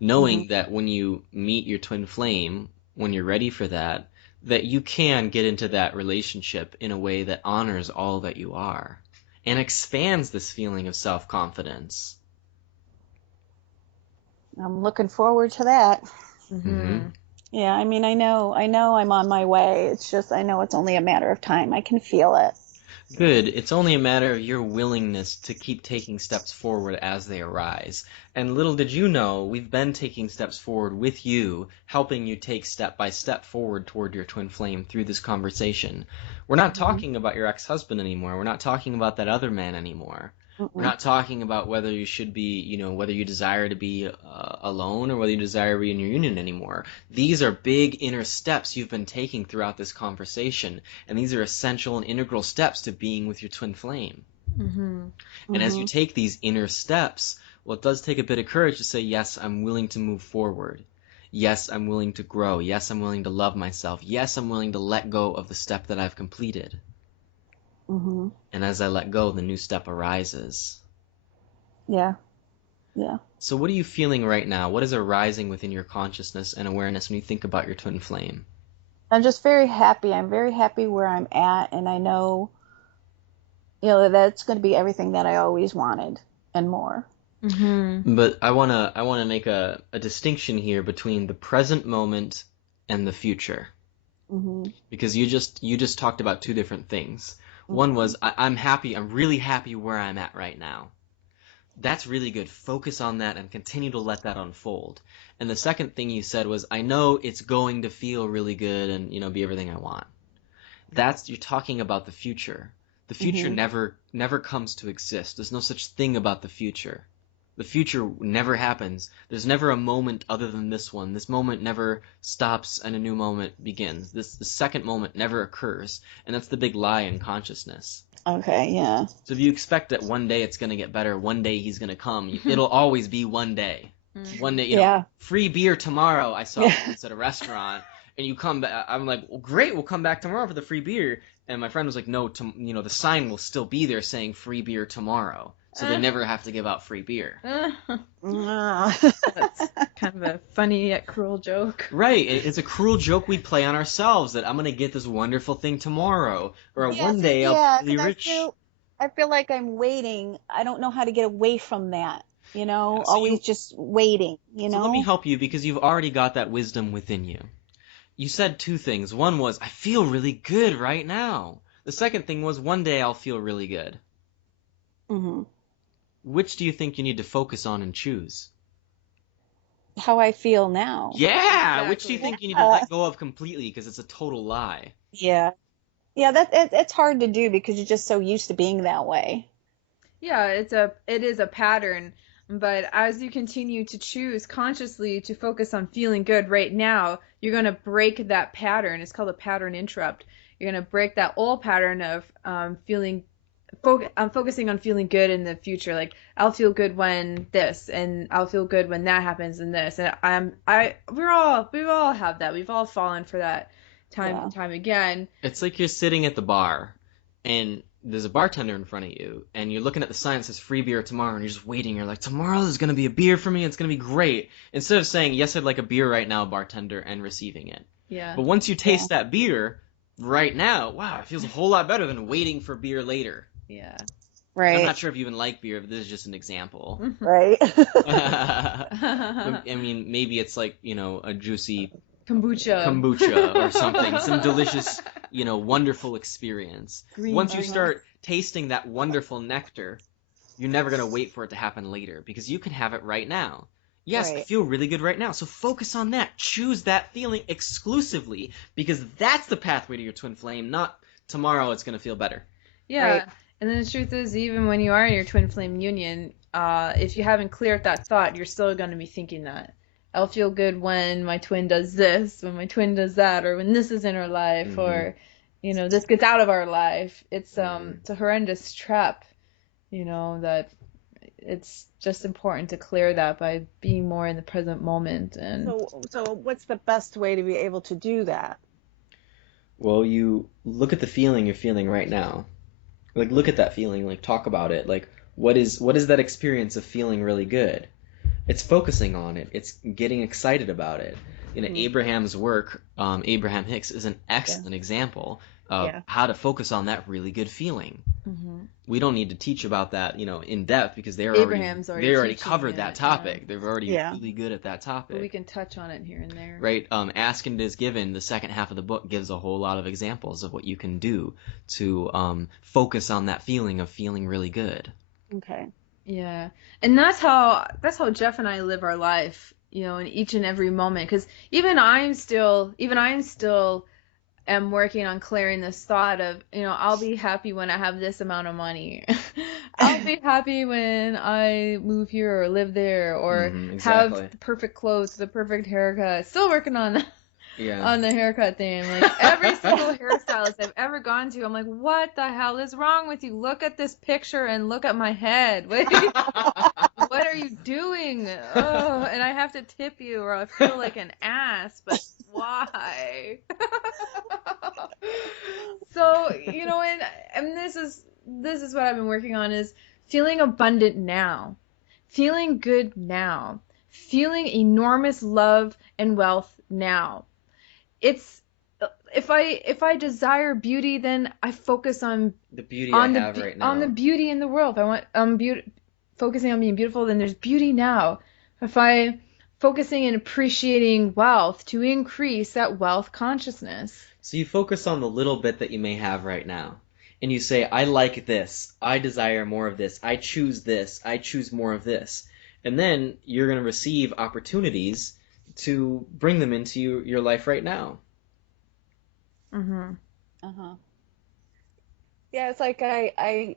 Knowing that when you meet your twin flame, when you're ready for that you can get into that relationship in a way that honors all that you are and expands this feeling of self-confidence. I'm looking forward to that. Yeah, I mean, I know I'm on my way. It's just, I know it's only a matter of time. I can feel it. Good. It's only a matter of your willingness to keep taking steps forward as they arise. And little did you know, we've been taking steps forward with you, helping you take step by step forward toward your twin flame through this conversation. We're not talking about your ex-husband anymore. We're not talking about that other man anymore. We're not talking about whether you should be, you know, whether you desire to be alone or whether you desire to be in your union anymore. These are big inner steps you've been taking throughout this conversation, and these are essential and integral steps to being with your twin flame. And as you take these inner steps, well, it does take a bit of courage to say, yes, I'm willing to move forward. Yes, I'm willing to grow. Yes, I'm willing to love myself. Yes, I'm willing to let go of the step that I've completed. And as I let go, the new step arises. Yeah. So what are you feeling right now? What is arising within your consciousness and awareness when you think about your twin flame? I'm just very happy. I'm very happy where I'm at, and I know, you know, that's going to be everything that I always wanted and more. But I wanna make a distinction here between the present moment and the future. Because you just talked about two different things. One was, I'm happy, I'm really happy where I'm at right now. That's really good. Focus on that and continue to let that unfold. And the second thing you said was, I know it's going to feel really good and, you know, be everything I want. You're talking about the future. The future never comes to exist. There's no such thing about the future. The future never happens. There's never a moment other than this one. This moment never stops and a new moment begins. The second moment never occurs. And that's the big lie in consciousness. Okay, yeah. So if you expect that one day it's going to get better, one day he's going to come, it'll always be one day. One day, you know, free beer tomorrow, I saw this at a restaurant. And you come back, I'm like, well, great, we'll come back tomorrow for the free beer. And my friend was like, no, you know, the sign will still be there saying free beer tomorrow. So they never have to give out free beer. That's kind of a funny yet cruel joke. Right. It's a cruel joke we play on ourselves that I'm going to get this wonderful thing tomorrow. Or one day I'll be rich. I feel like I'm waiting. I don't know how to get away from that. You know, always just waiting, you know? So let me help you because you've already got that wisdom within you. You said two things. One was, I feel really good right now. The second thing was, one day I'll feel really good. Which do you think you need to focus on and choose? How I feel now. Yeah! Exactly. Which do you think you need to let go of completely because it's a total lie? Yeah. Yeah, it's hard to do because you're just so used to being that way. Yeah, it is a pattern. But as you continue to choose consciously to focus on feeling good right now, you're going to break that pattern. It's called a pattern interrupt. You're going to break that old pattern of focusing on feeling good in the future. Like, I'll feel good when this, and I'll feel good when that happens and this. And we all have that. We've all fallen for that time and time again. It's like you're sitting at the bar and there's a bartender in front of you, and you're looking at the sign that says free beer tomorrow, and you're just waiting. You're like, tomorrow there's going to be a beer for me. It's going to be great. Instead of saying, yes, I'd like a beer right now, bartender, and receiving it. Yeah. But once you taste that beer right now, wow, it feels a whole lot better than waiting for beer later. Yeah. Right. I'm not sure if you even like beer, but this is just an example. Right. I mean, maybe it's like, you know, a juicy kombucha or something, some delicious, you know, wonderful experience. Once you start tasting that wonderful nectar, you're never going to wait for it to happen later because you can have it right now. Yes, I feel really good right now. So focus on that. Choose that feeling exclusively because that's the pathway to your twin flame, not tomorrow it's going to feel better. Yeah. Right. And then the truth is, even when you are in your twin flame union, if you haven't cleared that thought, you're still going to be thinking that. I'll feel good when my twin does this, when my twin does that, or when this is in our life, or, this gets out of our life. It's a horrendous trap, that it's just important to clear that by being more in the present moment. And so what's the best way to be able to do that? Well, you look at the feeling you're feeling right now. Like, look at that feeling, like, talk about it. Like, what is that experience of feeling really good? It's focusing on it. It's getting excited about it. Abraham's work, Abraham Hicks, is an excellent example of how to focus on that really good feeling. We don't need to teach about that, in depth, because they already covered that topic. They're already really good at that topic. But we can touch on it here and there. Right. Ask and It Is Given, the second half of the book, gives a whole lot of examples of what you can do to focus on that feeling of feeling really good. Okay. Yeah. And that's how Jeff and I live our life, in each and every moment. Because even I'm still am working on clearing this thought of, I'll be happy when I have this amount of money. I'll be happy when I move here or live there or have the perfect clothes, the perfect haircut. Still working on that. On the haircut thing. Like, every single hairstylist I've ever gone to, I'm like, what the hell is wrong with you? Look at this picture and look at my head. What are you doing? Oh, and I have to tip you or I feel like an ass, but why? So, and this is what I've been working on, is feeling abundant now, feeling good now, feeling enormous love and wealth now. It's if I desire beauty, then I focus on the beauty I have right now. On the beauty in the world. If I want focusing on being beautiful, then there's beauty now. If I focusing and appreciating wealth, to increase that wealth consciousness. So you focus on the little bit that you may have right now. And you say, I like this. I desire more of this. I choose this. I choose more of this. And then you're going to receive opportunities to bring them into your life right now. Yeah, it's like I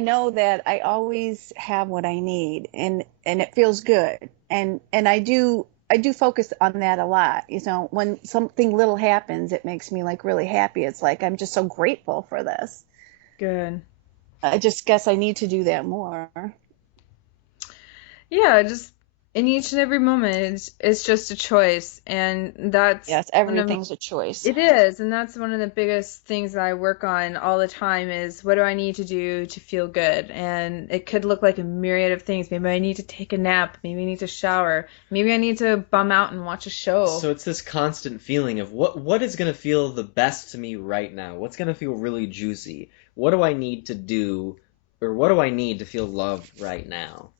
know that I always have what I need, and it feels good, and I do focus on that a lot. When something little happens, it makes me like really happy. It's like I'm just so grateful for this. Good. I just guess I need to do that more. Yeah, just in each and every moment, it's just a choice, and that's everything's a choice. It is, and that's one of the biggest things that I work on all the time is, what do I need to do to feel good? And it could look like a myriad of things. Maybe I need to take a nap. Maybe I need to shower. Maybe I need to bum out and watch a show. So it's this constant feeling of what is going to feel the best to me right now? What's going to feel really juicy? What do I need to do, or what do I need to feel loved right now?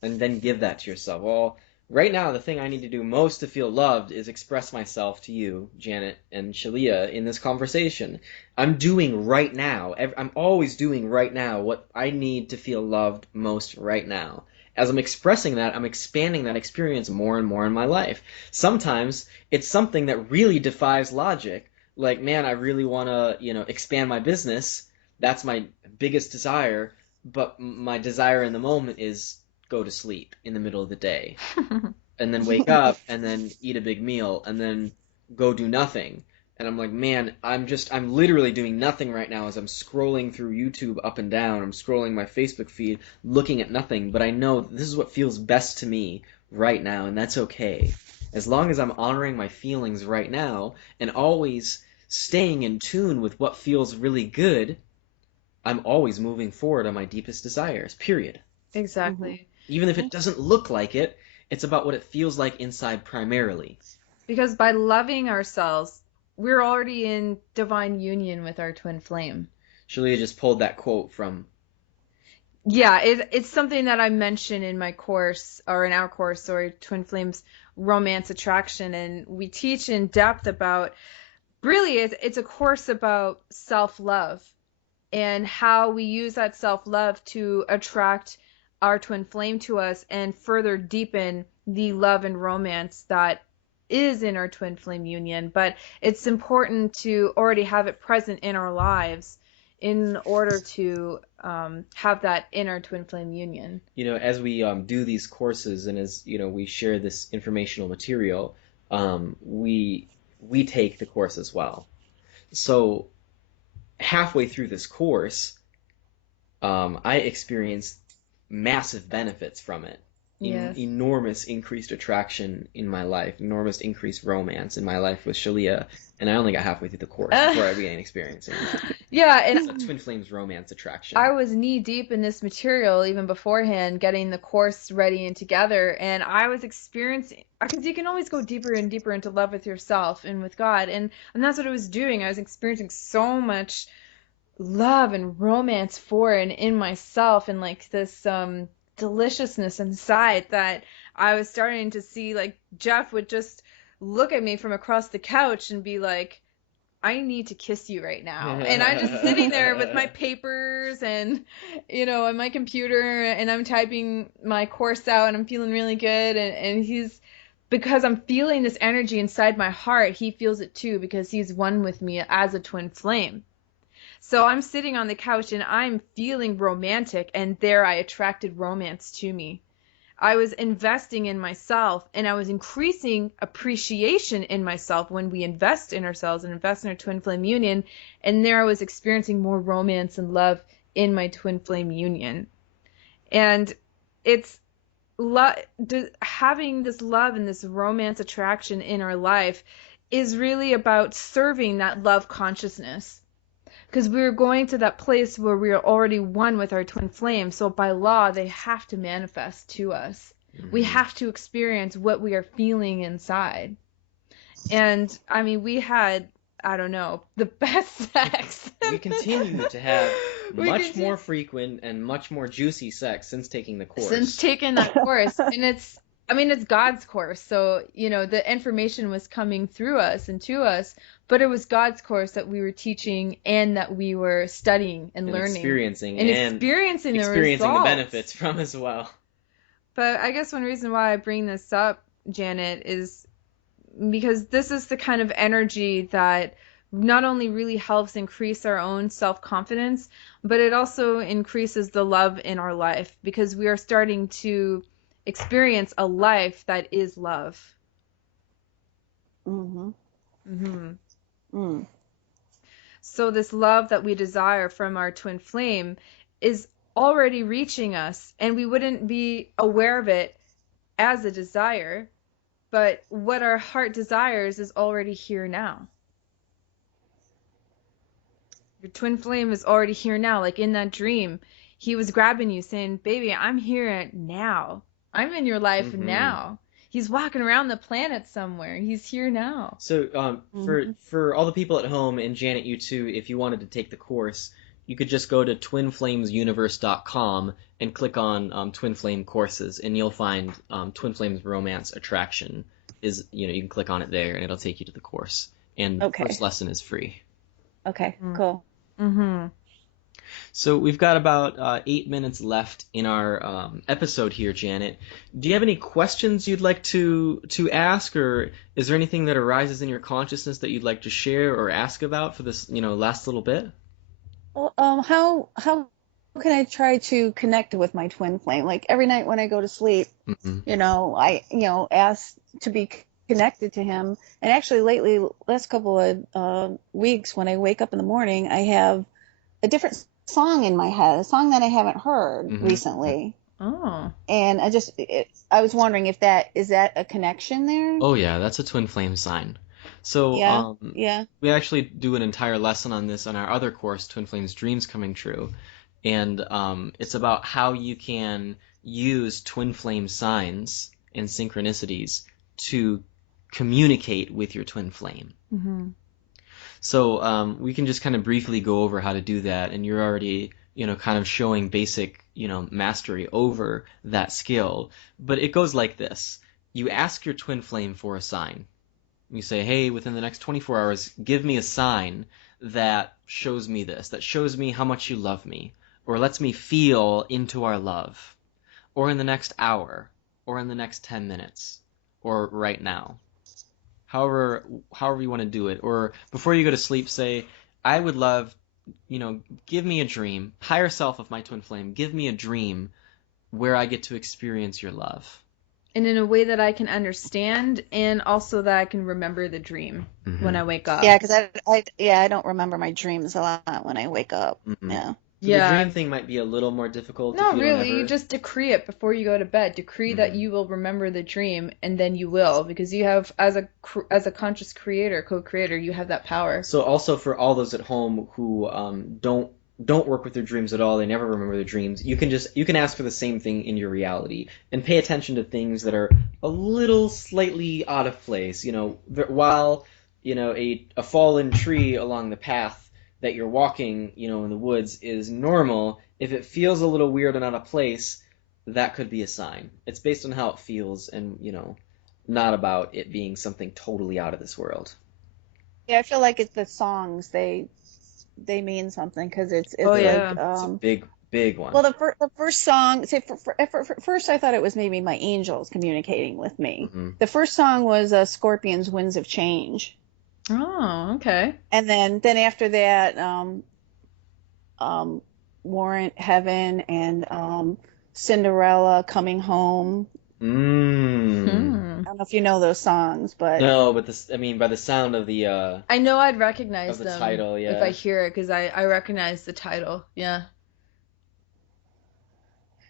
And then give that to yourself. Well, right now, the thing I need to do most to feel loved is express myself to you, Janet and Shalia, in this conversation. I'm doing right now. I'm always doing right now what I need to feel loved most right now. As I'm expressing that, I'm expanding that experience more and more in my life. Sometimes it's something that really defies logic. Like, man, I really want to, expand my business. That's my biggest desire. But my desire in the moment is go to sleep in the middle of the day and then wake up and then eat a big meal and then go do nothing. And I'm like, man, I'm literally doing nothing right now as I'm scrolling through YouTube up and down. I'm scrolling my Facebook feed, looking at nothing, but I know this is what feels best to me right now, and that's okay. As long as I'm honoring my feelings right now and always staying in tune with what feels really good, I'm always moving forward on my deepest desires, period. Exactly. Even if it doesn't look like it, it's about what it feels like inside primarily. Because by loving ourselves, we're already in divine union with our twin flame. Shalia just pulled that quote from... Yeah, it's something that I mention in my course, or in our course, or Twin Flames Romance Attraction, and we teach in depth about, really, it's a course about self-love and how we use that self-love to attract our twin flame to us and further deepen the love and romance that is in our twin flame union. But it's important to already have it present in our lives in order to have that inner twin flame union. As we do these courses and as we share this informational material, we take the course as well. So halfway through this course, I experienced massive benefits from it. Yes. Enormous increased attraction in my life, enormous increased romance in my life with Shalia, and I only got halfway through the course before I began experiencing that. Yeah, and It's a twin flames romance attraction. I was knee deep in this material even beforehand, getting the course ready and together, and I was experiencing, because you can always go deeper and deeper into love with yourself and with God, and that's what I was doing. I was experiencing so much love and romance for and in myself, and like this deliciousness inside, that I was starting to see, like, Jeff would just look at me from across the couch and be like, I need to kiss you right now. And I'm just sitting there with my papers and, on my computer, and I'm typing my course out, and I'm feeling really good. And he's, because I'm feeling this energy inside my heart, he feels it too, because he's one with me as a twin flame. So I'm sitting on the couch and I'm feeling romantic, and there I attracted romance to me. I was investing in myself, and I was increasing appreciation in myself when we invest in ourselves and invest in our twin flame union. And there I was experiencing more romance and love in my twin flame union. And it's having this love and this romance attraction in our life is really about serving that love consciousness. Because we're going to that place where we are already one with our twin flame. So by law, they have to manifest to us. Mm-hmm. We have to experience what we are feeling inside. And I mean, we had, I don't know, the best sex. We continue to have much more frequent and much more juicy sex since taking the course. Since taking that course. And it's God's course. So, the information was coming through us and to us, but it was God's course that we were teaching and that we were studying and learning. Experiencing the benefits from as well. But I guess one reason why I bring this up, Janet, is because this is the kind of energy that not only really helps increase our own self-confidence, but it also increases the love in our life, because we are starting to experience a life that is love. Mm-hmm. Mm-hmm. Mm. So this love that we desire from our twin flame is already reaching us, and we wouldn't be aware of it as a desire, but what our heart desires is already here now. Your twin flame is already here now. Like in that dream, he was grabbing you saying, baby, I'm here now. I'm in your life now. He's walking around the planet somewhere. He's here now. So for all the people at home, and Janet, you too, if you wanted to take the course, you could just go to twinflamesuniverse.com and click on Twin Flame Courses, and you'll find Twin Flames Romance Attraction. You can click on it there, and it'll take you to the course. And the first lesson is free. Okay, cool. Mm-hmm. So we've got about 8 minutes left in our episode here, Janet. Do you have any questions you'd like to ask, or is there anything that arises in your consciousness that you'd like to share or ask about for this, last little bit? Well, how can I try to connect with my twin flame? Like every night when I go to sleep, I ask to be connected to him. And actually lately, last couple of weeks, when I wake up in the morning, I have a different song in my head, a song that I haven't heard recently. Oh. And I was wondering if is that a connection there? Oh yeah, that's a twin flame sign. So we actually do an entire lesson on this on our other course, Twin Flames Dreams Coming True. And it's about how you can use twin flame signs and synchronicities to communicate with your twin flame. Mm-hmm. So we can just kind of briefly go over how to do that, and you're already, kind of showing basic, mastery over that skill. But it goes like this. You ask your twin flame for a sign. You say, hey, within the next 24 hours, give me a sign that shows me this, that shows me how much you love me, or lets me feel into our love, or in the next hour, or in the next 10 minutes, or right now. However you want to do it. Or before you go to sleep, say, I would love give me a dream. Higher self of my twin flame, give me a dream where I get to experience your love. And in a way that I can understand, and also that I can remember the dream when I wake up. Yeah, because I don't remember my dreams a lot when I wake up. Yeah. So the dream thing might be a little more difficult. Not really. You just decree it before you go to bed. Decree that you will remember the dream, and then you will, because you have, as a conscious creator, co-creator, you have that power. So also for all those at home who don't work with their dreams at all, they never remember their dreams, you can ask for the same thing in your reality and pay attention to things that are a little slightly out of place. While a fallen tree along the path that you're walking, in the woods is normal, if it feels a little weird and out of place, that could be a sign. It's based on how it feels, and not about it being something totally out of this world. Yeah, I feel like it's the songs, they mean something, because it's it's a big one. Well, the first song, say for first I thought it was maybe my angels communicating with me. The first song was Scorpions' Winds of Change. Oh, okay. And then after that, Warrant Heaven and Cinderella Coming Home. I don't know if you know those songs, but no, but by the sound of the I know I'd recognize of the them title, if I hear it, because I recognize the title. Yeah.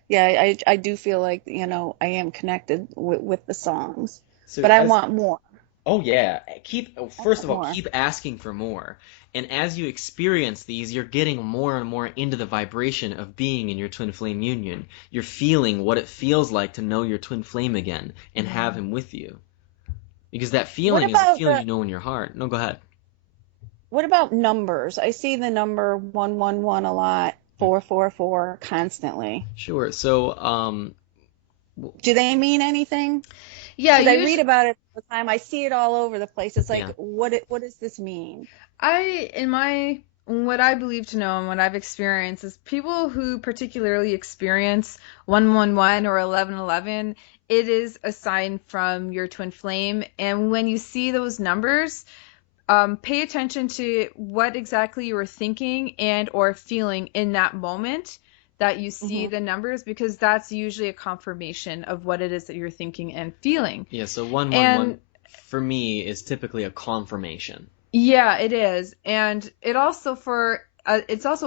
Yeah, I do feel like I am connected with the songs, but I want more. Oh yeah, first of all, keep asking for more. And as you experience these, you're getting more and more into the vibration of being in your twin flame union. You're feeling what it feels like to know your twin flame again and have him with you. Because that feeling is a feeling you know in your heart. No, go ahead. What about numbers? I see the number 111 a lot, 444 constantly. Sure. So, do they mean anything? Yeah, I read about it all the time. I see it all over the place. It's like, what does this mean? What I believe to know and what I've experienced is people who particularly experience 111 or 1111, it is a sign from your twin flame. And when you see those numbers, pay attention to what exactly you were thinking and or feeling in that moment that you see the numbers, because that's usually a confirmation of what it is that you're thinking and feeling. Yeah, so 111 for me is typically a confirmation. Yeah, it is. And it's also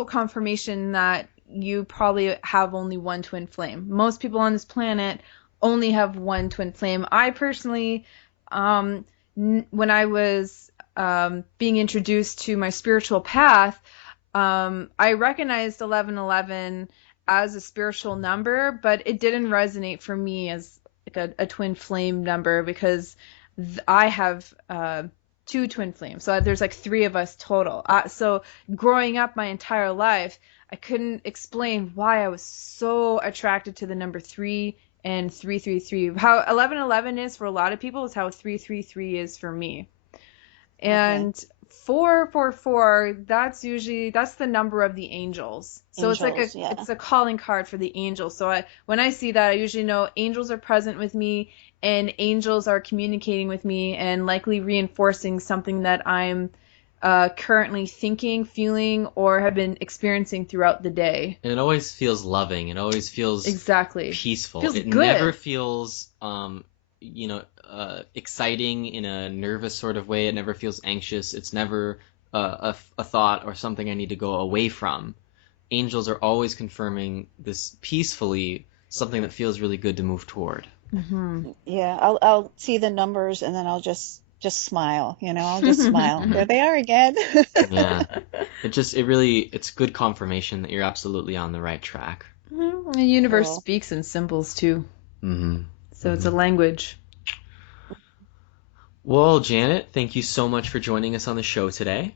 a confirmation that you probably have only one twin flame. Most people on this planet only have one twin flame. I personally, when I was being introduced to my spiritual path, I recognized 1111 as a spiritual number, but it didn't resonate for me as like a twin flame number, because I have two twin flames. So there's like three of us total. So growing up my entire life, I couldn't explain why I was so attracted to the number 3 and 333. How 1111 is for a lot of people is how 333 is for me. And 444, that's the number of the angels. So it's like it's a calling card for the angels. So when I see that, I usually know angels are present with me, and angels are communicating with me and likely reinforcing something that I'm currently thinking, feeling, or have been experiencing throughout the day. And it always feels loving. It always feels peaceful. Feels it good. Never feels exciting in a nervous sort of way. It never feels anxious. It's never a thought or something I need to go away from. Angels are always confirming this peacefully, something that feels really good to move toward. Yeah, I'll see the numbers and then I'll just smile. I'll just smile. There they are again. Yeah, it's good confirmation that you're absolutely on the right track. The universe speaks in symbols too. So it's a language. Well, Janet, thank you so much for joining us on the show today.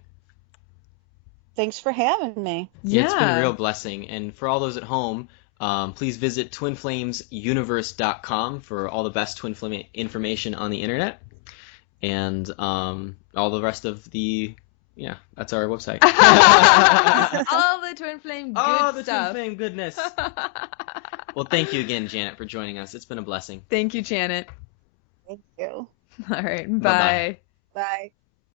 Thanks for having me. Yeah. It's been a real blessing. And for all those at home, please visit twinflamesuniverse.com for all the best twin flame information on the internet. And all the rest of that's our website. All the twin flame good all the stuff. Twin flame goodness. Well, thank you again, Janet, for joining us. It's been a blessing. Thank you, Janet. Thank you. All right. Bye. Bye.